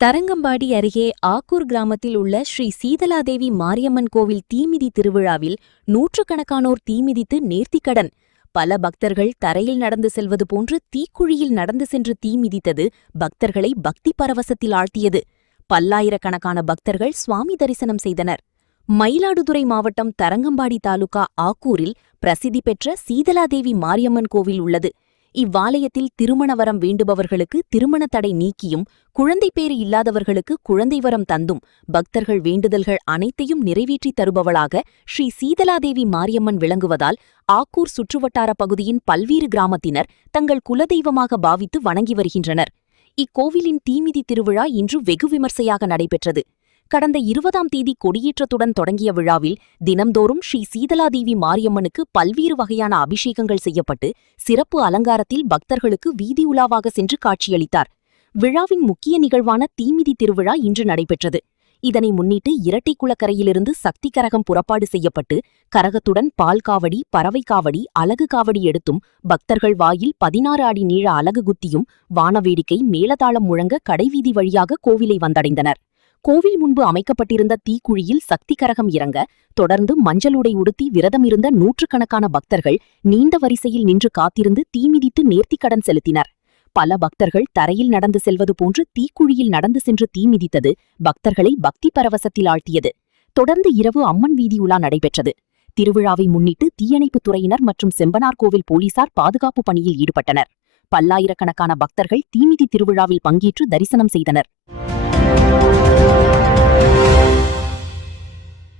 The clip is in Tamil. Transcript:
தரங்கம்பாடி அருகே ஆக்கூர் கிராமத்தில் உள்ள ஸ்ரீ சீதலாதேவி மாரியம்மன் கோவில் தீமிதி திருவிழாவில் நூற்றுக்கணக்கானோர் தீமிதித்து நேர்த்திக்கடன். பல பக்தர்கள் தரையில் நடந்து செல்வது போன்று தீக்குழியில் நடந்து சென்று தீமிதித்தது பக்தர்களை பக்தி பரவசத்தில் ஆழ்த்தியது. பல்லாயிரக்கணக்கான பக்தர்கள் சுவாமி தரிசனம் செய்தனர். மயிலாடுதுறை மாவட்டம் தரங்கம்பாடி தாலுகா ஆக்கூரில் பிரசித்தி பெற்ற சீதலாதேவி மாரியம்மன் கோவில் உள்ளது. இவ்வாலயத்தில் திருமண வரம் வேண்டுபவர்களுக்கு திருமண தடை நீக்கியும், குழந்தை பேறு இல்லாதவர்களுக்கு குழந்தை வரம் தந்தும், பக்தர்கள் வேண்டுதல்கள் அனைத்தையும் நிறைவேற்றித் தருபவளாக ஸ்ரீ சீதலாதேவி மாரியம்மன் விளங்குவதால் ஆக்கூர் சுற்றுவட்டார பகுதியின் பல்வேறு கிராமத்தினர் தங்கள் குலதெய்வமாக பாவித்து வணங்கி வருகின்றனர். இக்கோவிலின் தீமிதி திருவிழா இன்று வெகு விமர்சையாக நடைபெற்றது. கடந்த 20ஆம் தேதி கொடியேற்றத்துடன் தொடங்கிய விழாவில் தினம்தோறும் ஸ்ரீ சீதலாதேவி மாரியம்மனுக்கு பல்வேறு வகையான அபிஷேகங்கள் செய்யப்பட்டு சிறப்பு அலங்காரத்தில் பக்தர்களுக்கு வீதி உலாவாக சென்று காட்சியளித்தார். விழாவின் முக்கிய நிகழ்வான தீமிதி திருவிழா இன்று நடைபெற்றது. இதனை முன்னிட்டு இரட்டைக்குளக்கரையிலிருந்து சக்தி கரகம் புறப்பாடு செய்யப்பட்டு கரகத்துடன் பால் காவடி, பறவை காவடி, அலகு காவடி எடுத்தும் பக்தர்கள் வாயில் 16 அடி நீள அலகு குத்தியும் வானவேடிக்கை மேளதாளம் முழங்க கடைவீதி வழியாக கோவிலை வந்தடைந்தனர். கோவில் முன்பு அமைக்கப்பட்டிருந்த தீக்குழியில் சக்தி கரகம் இறங்க, தொடர்ந்து மஞ்சள் உடை உடுத்தி விரதமிருந்த நூற்றுக்கணக்கான பக்தர்கள் நீண்ட வரிசையில் நின்று காத்திருந்து தீமிதித்து நேர்த்திக்கடன் செலுத்தினர். பல பக்தர்கள் தரையில் நடந்து செல்வது போன்று தீக்குழியில் நடந்து சென்று தீமிதித்தது பக்தர்களை பக்தி பரவசத்தில் ஆழ்த்தியது. தொடர்ந்து இரவு அம்மன் வீதி உலா நடைபெற்றது. திருவிழாவை முன்னிட்டு தீயணைப்புத் துறையினர் மற்றும் செம்பனார் கோவில் போலீசார் பாதுகாப்பு பணியில் ஈடுபட்டனர். பல்லாயிரக்கணக்கான பக்தர்கள் தீமிதி திருவிழாவில் பங்கேற்று தரிசனம் செய்தனர்.